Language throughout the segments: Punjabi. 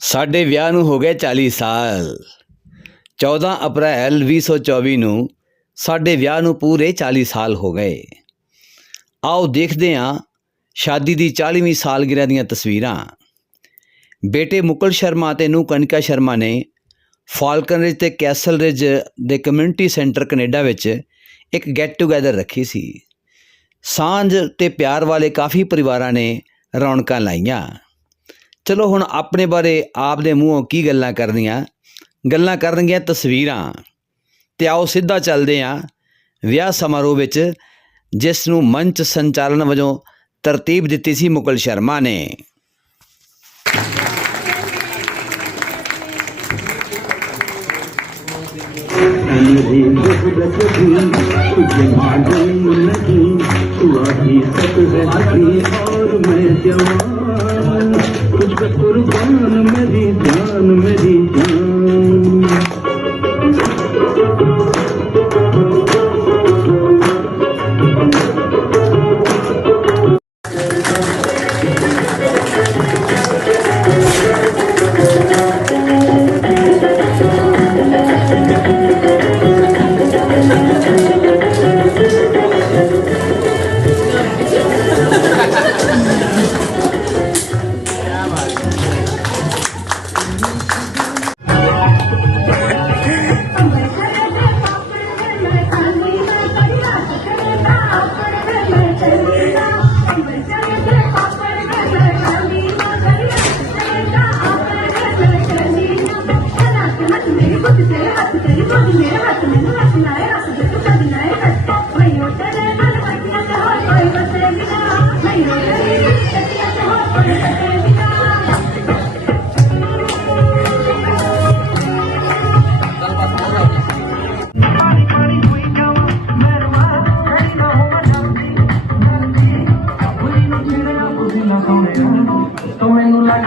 ਸਾਡੇ ਵਿਆਹ ਨੂੰ ਹੋ ਗਏ 40 ਸਾਲ। 14 ਅਪ੍ਰੈਲ 2024 ਨੂੰ ਸਾਡੇ ਵਿਆਹ ਨੂੰ ਪੂਰੇ 40 ਸਾਲ ਹੋ ਗਏ। ਆਓ ਦੇਖਦੇ ਹਾਂ ਸ਼ਾਦੀ ਦੀ 40ਵੀਂ ਸਾਲਗਿਰਾ ਦੀਆਂ ਤਸਵੀਰਾਂ। ਬੇਟੇ ਮੁਕਲ ਸ਼ਰਮਾ ਤੇ ਨੂੰ ਕਨਿਕਾ ਸ਼ਰਮਾ ਨੇ ਫਾਲਕਨ ਰਿਜ ਤੇ ਕੈਸਲ ਰਿਜ ਦੇ ਕਮਿਊਨਿਟੀ ਸੈਂਟਰ ਕੈਨੇਡਾ ਵਿੱਚ ਇੱਕ ਗੈਟ ਟੂਗੇਦਰ ਰੱਖੀ ਸੀ। ਸਾਂਝ ਤੇ ਪਿਆਰ ਵਾਲੇ ਕਾਫੀ ਪਰਿਵਾਰਾਂ ਨੇ ਰੌਣਕਾਂ ਲਾਈਆਂ। ਚਲੋ ਹੁਣ ਆਪਣੇ ਬਾਰੇ ਆਪ ਦੇ ਮੂੰਹੋਂ ਕੀ ਗੱਲਾਂ ਕਰਨੀਆਂ? ਗੱਲਾਂ ਕਰਨਗੀਆਂ ਤਸਵੀਰਾਂ। ਤੇ ਆਓ ਸਿੱਧਾ ਚੱਲਦੇ ਆਂ ਵਿਆਹ ਸਮਾਰੋਹ ਵਿੱਚ, ਜਿਸ ਨੂੰ ਮੰਚ ਸੰਚਾਲਨ ਵਜੋਂ ਤਰਤੀਬ ਦਿੱਤੀ ਸੀ ਮੁਕਲ ਸ਼ਰਮਾ ਨੇ। పురుగు పురుగు మెది తాను మెది Estou em um lugar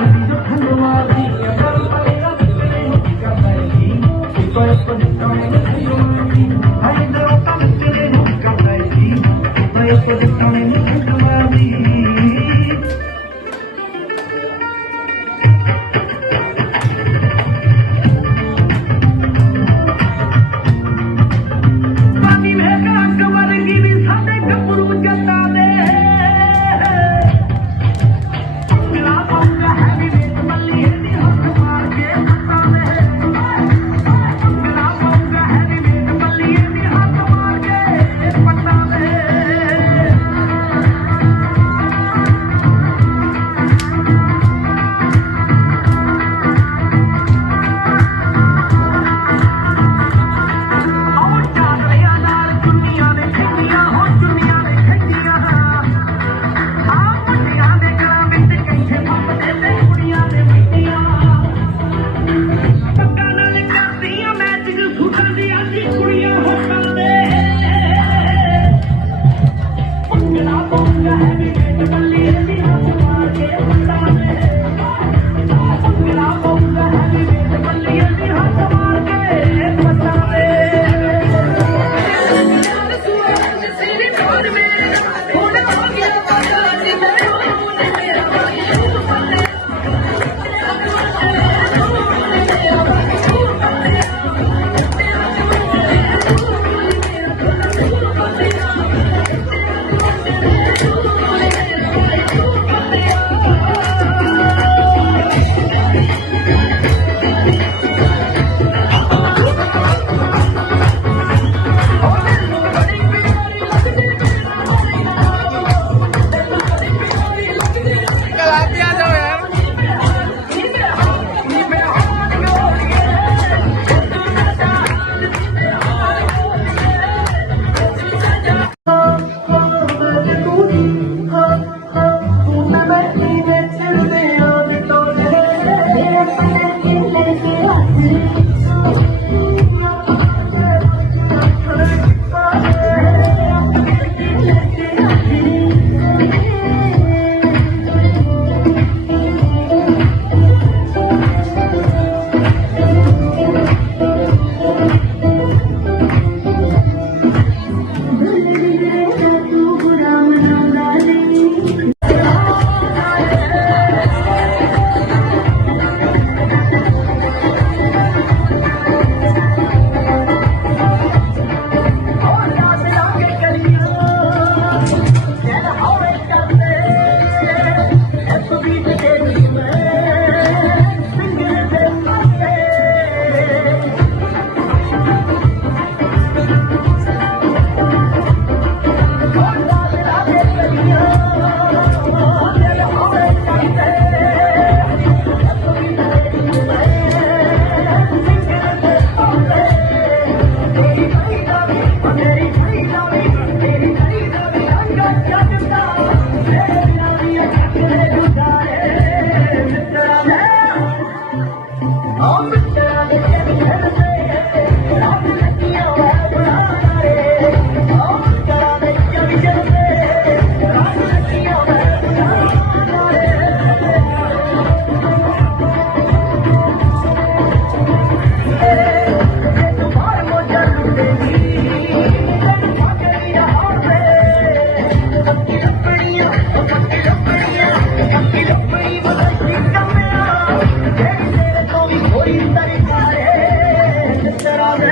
Hep beraber.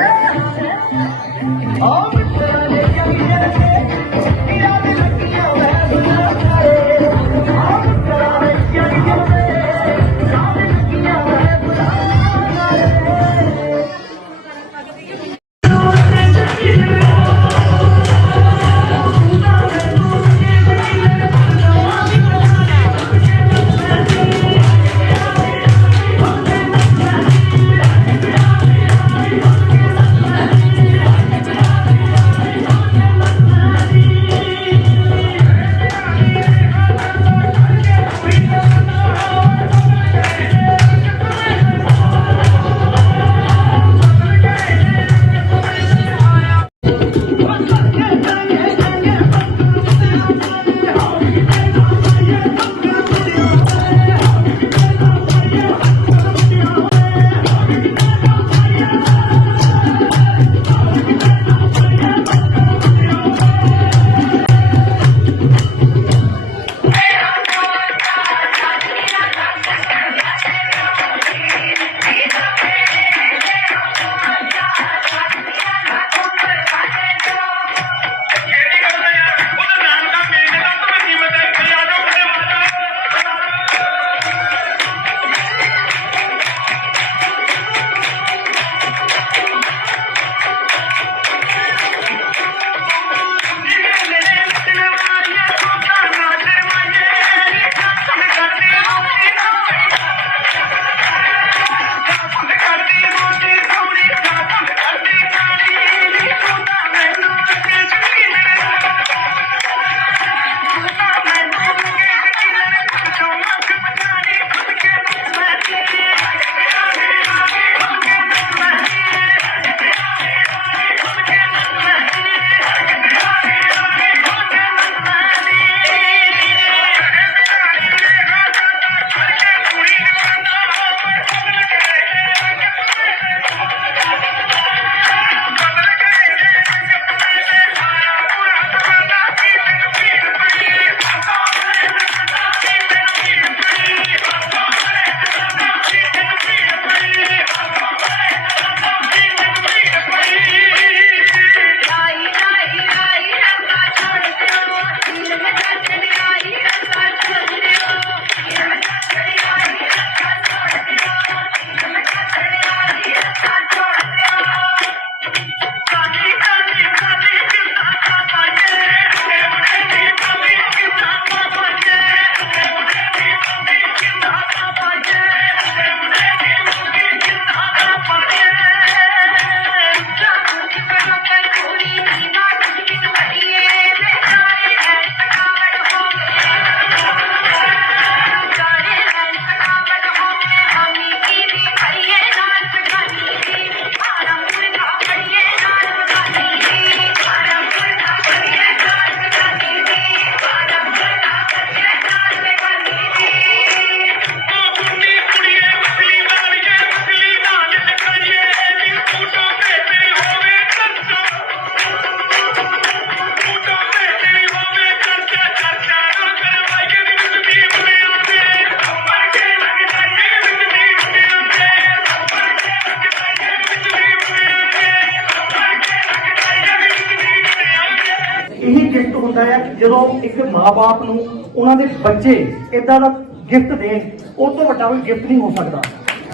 Abi. ਹੁੰਦਾ ਹੈ ਕਿ ਜਦੋਂ ਇੱਕ ਮਾਪੇ ਨੂੰ ਉਹਨਾਂ ਦੇ ਬੱਚੇ ਇਦਾਂ ਦਾ ਗਿਫਟ ਦੇਣ ਉਹ ਤੋਂ ਵੱਡਾ ਕੋਈ ਗਿਫਟ ਨਹੀਂ ਹੋ ਸਕਦਾ।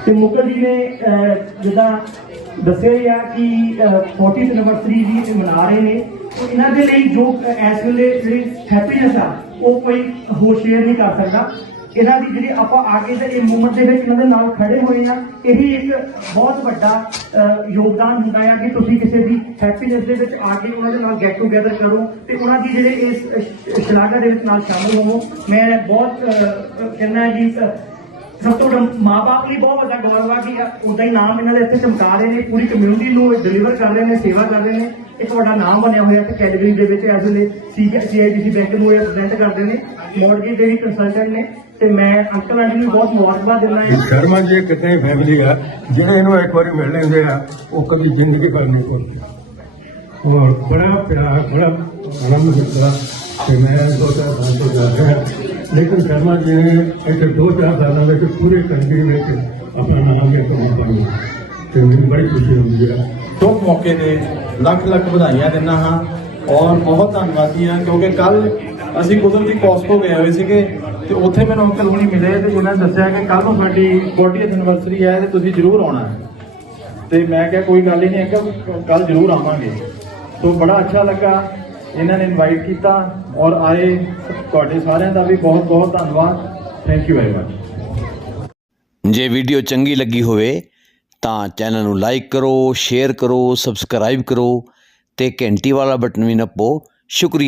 ਤੇ ਮੁਕਲ ਜੀ ਨੇ ਅਹ, ਜਿੱਦਾਂ ਦੱਸਿਆ ਹੀ ਆ ਕਿ ਅਹ, 40th ਐਨਵਰਸਰੀ ਵੀ ਮਨਾ ਰਹੇ ਨੇ। ਤੇ ਇਹਨਾਂ ਦੇ ਲਈ ਜੋ ਇਸ ਵੇਲੇ ਜਿਹੜੀ ਹੈਪੀਨੈਸ ਆ ਉਹ ਕੋਈ ਹੋਰ ਸ਼ੇਅਰ ਨਹੀਂ ਕਰ ਸਕਦਾ। ਇਹਨਾਂ ਦੀ ਜਿਹੜੀ ਆਪਾਂ ਆਗੇ ਦੇ ਇਹ ਮੂਮੈਂਟ ਦੇ ਵਿੱਚ ਇਹਨਾਂ ਦੇ ਨਾਲ ਖੜੇ ਹੋਏ ਆ ਇਹੀ ਇੱਕ ਬਹੁਤ ਵੱਡਾ ਯੋਗਦਾਨ ਹੁੰਦਾ ਆ ਕਿ ਤੁਸੀਂ ਕਿਸੇ ਦੀ ਹੈਪੀਨੈਸ ਦੇ ਵਿੱਚ ਆ ਕੇ ਉਹਨਾਂ ਦੇ ਨਾਲ ਗੈਟ ਟੂਗੇਦਰ ਕਰੋ ਤੇ ਉਹਨਾਂ ਦੀ ਜਿਹੜੇ ਇਸ ਸ਼ਲਾਘਾ ਦੇ ਵਿੱਚ ਨਾਲ ਸ਼ਾਮਲ ਹੋਵੋ। ਮੈਂ ਬਹੁਤ ਕਹਿੰਦਾ ਹੈ ਜੀ ਸਭ ਤੋਂ ਵੱਡਾ ਮਾਪੇ ਲਈ ਬਹੁਤ ਵੱਡਾ ਗੌਰਵ ਆ ਕਿ ਉਹਦਾ ਹੀ ਨਾਮ ਇਹਨਾਂ ਦੇ ਇੱਥੇ ਚਮਕਾ ਰਹੇ ਨੇ, ਪੂਰੀ ਕਮਿਊਨਿਟੀ ਨੂੰ ਡਿਲੀਵਰ ਕਰ ਰਹੇ ਨੇ, ਸੇਵਾ ਕਰ ਰਹੇ ਨੇ। ਇੱਕ ਵੱਡਾ ਨਾਮ ਬਣਿਆ ਹੋਇਆ ਤੇ ਕੈਟੇਗਰੀ ਦੇ ਵਿੱਚ ਇਸ ਵੇਲੇ ਸੀਆਈਬੀਸੀ ਬੈਂਕ ਨੂੰ ਇਹ ਪ੍ਰੈਜ਼ੈਂਟ ਕਰਦੇ ਨੇ। ਮੋਰਗੇਜ ਦੇ ਵੀ ਕੰਸਲਟੈਂਟ ਨੇ ਤੇ ਮੈਂ ਅੰਕਲ ਆਂਟੀ ਨੂੰ ਬਹੁਤ ਮੁਬਾਰਕਬਾਦ ਦਿੰਦਾ ਹਾਂ। ਸ਼ਰਮਾ ਜੀ ਕਿਤਨੇ ਫੈਮਿਲੀ ਆ ਜਿਹੜੇ ਇਹਨੂੰ ਇੱਕ ਵਾਰੀ ਮਿਲ ਲੈਂਦੇ ਆ ਉਹ ਕਦੀ ਜ਼ਿੰਦਗੀ ਭਰ ਨਹੀਂ ਭੁੱਲਦੇ। ਔਰ ਬੜਾ ਪਿਆਰ ਬੜਾ ਆਨੰਦ ਮਿਲਦਾ ਕਿ ਮੈਂ ਦੋ ਚਾਰ ਸਾਲ ਤੋਂ ਜਾ ਰਿਹਾ। ਲੇਕਿਨ ਸ਼ਰਮਾ ਜੀ ਨੇ ਇੱਥੇ ਦੋ ਚਾਰ ਸਾਲਾਂ ਵਿੱਚ ਪੂਰੇ ਕੰਟਰੀ ਵਿੱਚ ਆਪਣਾ ਨਾਮ ਇੱਕ ਪਾਇਆ ਤੇ ਮੈਨੂੰ ਬੜੀ ਖੁਸ਼ੀ ਹੁੰਦੀ ਹੈ ਸ਼ੁਭ ਮੌਕੇ ਤੇ ਲੱਖ ਲੱਖ ਵਧਾਈਆਂ ਦਿੰਦਾ ਹਾਂ ਔਰ ਬਹੁਤ ਧੰਨਵਾਦੀ ਹਾਂ, ਕਿਉਂਕਿ ਕੱਲ ਅਸੀਂ ਕੁਦਰਤੀ ਕੌਸਕੋ ਗਏ ਹੋਏ ਸੀਗੇ ਤੇ ਉੱਥੇ ਮੈਨੂੰ ਅੰਕਲ ਹੁਣੀ ਮਿਲੇ ਤੇ ਉਹਨਾਂ ਨੇ ਦੱਸਿਆ ਕਿ ਕੱਲ ਨੂੰ ਸਾਡੀ 40th ਐਨੀਵਰਸਰੀ ਹੈ ਤੇ ਤੁਸੀਂ ਜ਼ਰੂਰ ਆਉਣਾ ਹੈ। ਤੇ ਮੈਂ ਕਿਹਾ ਕੋਈ ਗੱਲ ਹੀ ਨਹੀਂ, ਅੰਕਲ ਕੱਲ ਜ਼ਰੂਰ ਆਵਾਂਗੇ। ਸੋ ਬੜਾ ਅੱਛਾ ਲੱਗਾ, ਇਹਨਾਂ ਨੇ ਇਨਵਾਈਟ ਕੀਤਾ ਔਰ ਆਏ। ਤੁਹਾਡੇ ਸਾਰਿਆਂ ਦਾ ਵੀ ਬਹੁਤ ਬਹੁਤ ਧੰਨਵਾਦ। ਥੈਂਕ ਯੂ ਵੈਰੀ ਮਚ ਜੇ ਵੀਡੀਓ ਚੰਗੀ ਲੱਗੀ ਹੋਵੇ ਤਾਂ ਚੈਨਲ ਨੂੰ ਲਾਈਕ ਕਰੋ, ਸ਼ੇਅਰ ਕਰੋ, ਸਬਸਕ੍ਰਾਈਬ ਕਰੋ ਤੇ ਘੰਟੀ ਵਾਲਾ ਬਟਨ ਵੀ ਨੱਪੋ। ਸ਼ੁਕਰੀਆ।